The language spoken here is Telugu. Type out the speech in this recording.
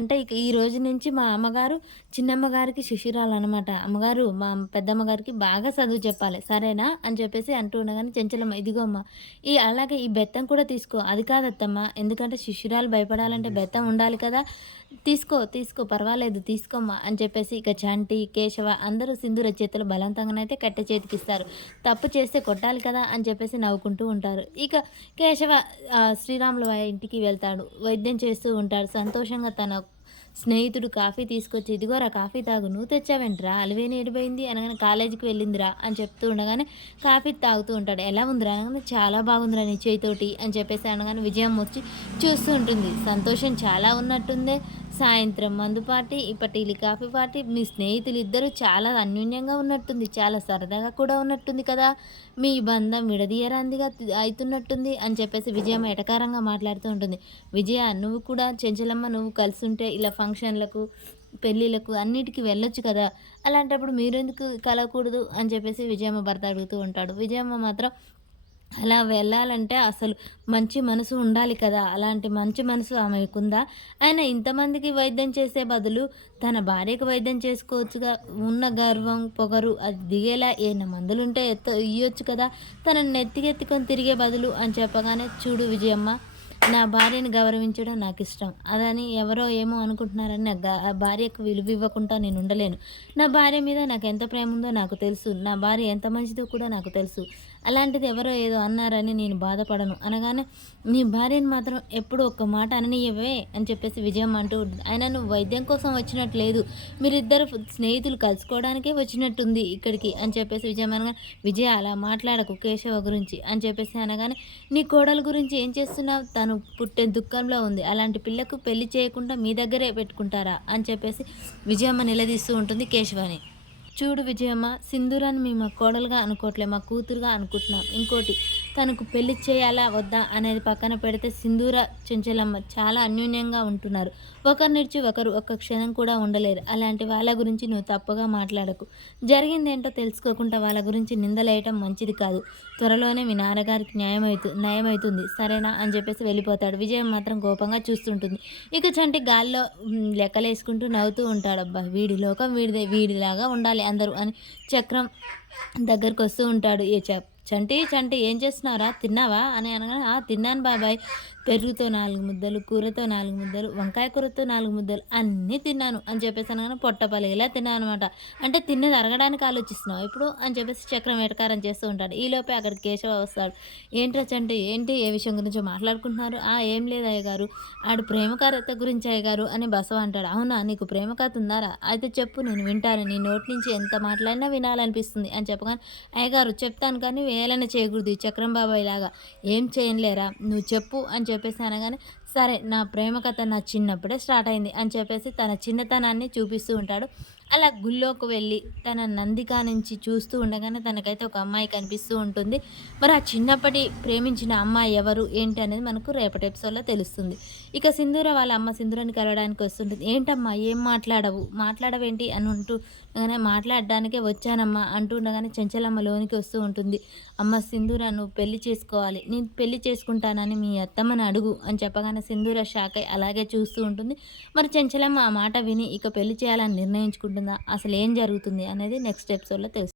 అంటే ఇక ఈ రోజు నుంచి మా అమ్మగారు చిన్నమ్మగారికి శిష్యురాలనమాట. అమ్మగారు మా పెద్దమ్మగారికి బాగా చదువు చెప్పాలి. సరేనా? అని చెప్పేసి అంటూ ఉండగానే చెంచలమ్మ ఇదిగో అమ్మ అలాగే ఈ బెత్తం కూడా తీసుకో. అది కాదత్తమ్మ ఎందుకంటే శిష్యురాలు భయపడాలంటే బెత్తం ఉండాలి కదా! తీసుకో, తీసుకో పర్వాలేదు తీసుకోమ్మా అని చెప్పేసి ఇక చంటి, కేశవ అందరూ సింధూర చేతులు బలవంతంగానైతే కట్టె చేతికిస్తారు. తప్పు చేస్తే కొట్టాలి కదా! అని చెప్పేసి నవ్వుకుంటూ ఉంటారు. ఇక కేశవ శ్రీరాములు ఇంటికి వెళ్తాడు. వైద్యం చేస్తూ ఉంటాడు. సంతోషంగా తన స్నేహితుడు కాఫీ తీసుకొచ్చి, "ఇదిగోరా కాఫీ తాగు. నువ్వు తెచ్చావేంట్రా? అలివేని ఎడిపోయింది" అనగానే, "కాలేజీకి వెళ్ళిందిరా" అని చెప్తూ ఉండగానే కాఫీ తాగుతూ ఉంటాడు. "ఎలా ఉందిరా?" అనగానే, "చాలా బాగుందిరా నీ చేయితోటి" అని చెప్పేసి అనగానే విజయం వచ్చి చూస్తూ ఉంటుంది. "సంతోషం చాలా ఉన్నట్టుందే. సాయంత్రం మందు పార్టీ, ఇప్పటి కాఫీ పార్టీ. మీ స్నేహితులిద్దరూ చాలా అన్యోన్యంగా ఉన్నట్టుంది. చాలా సరదాగా కూడా ఉన్నట్టుంది కదా! మీ బంధం విడదీయరానిదిగా అయితున్నట్టుంది" అని చెప్పేసి విజయమ్మ ఎటకారంగా మాట్లాడుతూ ఉంటుంది. "విజయ నువ్వు కూడా చెంచలమ్మ నువ్వు కలిసుంటే ఇలా ఫంక్షన్‌లకు, పెళ్ళిళ్ళకు అన్నిటికి వెళ్ళొచ్చు కదా! అలాంటప్పుడు మీరెందుకు కలవకూడదు" అని చెప్పేసి విజయమ్మ భర్త అడుగుతూ ఉంటాడు. విజయమ్మ మాత్రం అలా వెళ్ళాలంటే అసలు మంచి మనసు ఉండాలి కదా! అలాంటి మంచి మనసు ఆమెకుందా? అయినా ఇంతమందికి వైద్యం చేసే బదులు తన భార్యకి వైద్యం చేసుకోవచ్చుగా. ఉన్న గర్వం, పొగరు అది దిగేలా ఏమైనా మందులుంటే ఇయ్యొచ్చు కదా! తనని నెత్తికెత్తుకొని తిరిగే బదులు అని చెప్పగానే, "చూడు విజయమ్మ నా భార్యని గౌరవించడం నాకిష్టం. అదని ఎవరో ఏమో అనుకుంటున్నారని నా భార్యకు విలువివ్వకుండా నేనుండలేను. నా భార్య మీద నాకెంత ప్రేముందో నాకు తెలుసు. నా భార్య ఎంత మంచిదో కూడా నాకు తెలుసు. అలాంటిది ఎవరో ఏదో అన్నారని నేను బాధపడను" అనగానే, "నీ భార్యని మాత్రం ఎప్పుడు ఒక్క మాట అననీయవే" అని చెప్పేసి విజయమ్మ అంటూ ఉంటుంది. "అయినా నువ్వు వైద్యం కోసం వచ్చినట్టు లేదు. మీరిద్దరు స్నేహితులు కలుసుకోవడానికే వచ్చినట్టుంది ఇక్కడికి" అని చెప్పేసి విజయమ్మ అనగానే, "విజయ అలా మాట్లాడకు కేశవ గురించి" అని చెప్పేసి అనగానే, "నీ కోడలు గురించి ఏం చేస్తున్నావు? తను పుట్టే దుఃఖంలో ఉంది. అలాంటి పిల్లకు పెళ్లి చేయకుండా మీ దగ్గరే పెట్టుకుంటారా?" అని చెప్పేసి విజయమ్మ నిలదీస్తూ ఉంటుంది కేశవని. "చూడు విజయమ్మ సింధూరాన్ని మేము మా కోడలుగా అనుకోవట్లే. మా కూతురుగా అనుకుంటున్నాం. ఇంకోటి తనకు పెళ్లి చేయాలా వద్దా అనేది పక్కన పెడితే సింధూర, చెంచలమ్మ చాలా అన్యోన్యంగా ఉంటున్నారు. ఒకరినిడిచి ఒకరు ఒక్క క్షణం కూడా ఉండలేరు. అలాంటి వాళ్ళ గురించి నువ్వు తప్పుగా మాట్లాడకు. జరిగిందేంటో తెలుసుకోకుండా వాళ్ళ గురించి నిందలేయటం మంచిది కాదు. త్వరలోనే మీ నాన్నగారికి నయమైతుంది సరేనా" అని చెప్పేసి వెళ్ళిపోతాడు. విజయం మాత్రం కోపంగా చూస్తుంటుంది. ఇక చంటి గాల్లో లెక్కలేసుకుంటూ నవ్వుతూ ఉంటాడు. "అబ్బా వీడి లోకం వీడిదే. వీడిలాగా ఉండాలి అందరూ" అని చక్రం దగ్గరకొస్తూ ఉంటాడు. "చంటి చంటి ఏం చేస్తున్నావురా? తిన్నావా?" అని అనగానే, "ఆ! తిన్నాను బాబాయ్. పెరుగుతో 4 ముద్దలు, కూరతో 4 ముద్దలు, వంకాయ కూరతో 4 ముద్దలు అన్నీ తిన్నాను" అని చెప్పేసి అనగానే, "పొట్ట పలిగేలా తిన్నావనమాట. అంటే తిన్నది అరగడానికి ఆలోచిస్తున్నావా ఇప్పుడు" అని చెప్పేసి చక్రం వెటకారం చేస్తూ ఉంటాడు. ఈలోపే అక్కడికి కేశవ వస్తాడు. "ఏంట్రా చంటి ఏంటి ఏ విషయం గురించో మాట్లాడుకుంటున్నారు?" "ఆ! ఏం లేదు అయ్యగారు. ఆడు ప్రేమ కథ గురించి అయ్యగారు" అని బసవ అంటాడు. "అవునా నీకు ప్రేమ కథ ఉందారా? అయితే చెప్పు నేను వింటాను. నీ నోటి నుంచి ఎంత మాట్లాడినా వినాలనిపిస్తుంది" అని చెప్పగానే, "అయ్యగారు చెప్తాను కానీ వేళన చేయకూడదు ఈ చక్రం బాబాయ్ లాగా." "ఏం చేయనులేరా నువ్వు చెప్పు" అని చెప్పేసి అనగానే, "సరే నా ప్రేమ కథ నా చిన్నప్పుడే స్టార్ట్ అయింది" అని చెప్పేసి తన చిన్నతనాన్ని చూపిస్తూ ఉంటాడు. అలా గుళ్ళోకి వెళ్ళి తన నందిక నుంచి చూస్తూ ఉండగానే తనకైతే ఒక అమ్మాయి కనిపిస్తూ ఉంటుంది. మరి ఆ చిన్నప్పటి ప్రేమించిన అమ్మాయి ఎవరు ఏంటి అనేది మనకు రేపటి ఎపిసోడ్లో తెలుస్తుంది. ఇక సింధూర వాళ్ళ అమ్మ సింధూరని కలవడానికి వస్తుంటుంది. "ఏంటమ్మా ఏం మాట్లాడవేంటి" అని అనగానే, "మాట్లాడడానికే వచ్చానమ్మా" అంటూ ఉండగానే చెంచలమ్మ లోనికి వస్తూ ఉంటుంది. "అమ్మ సింధూర నువ్వు పెళ్లి చేసుకోవాలి. నేను పెళ్లి చేసుకుంటానని మీ అత్తమ్మని అడుగు" అని చెప్పగానే సింధూర షాక్ అయి అలాగే చూస్తూ ఉంటుంది. మరి చెంచలమ్మ ఆ మాట విని ఇక పెళ్లి చేయాలని నిర్ణయించుకుంటుందా? అసలు ఏం జరుగుతుంది అనేది నెక్స్ట్ ఎపిసోడ్‌లో తెలుస్తుంది.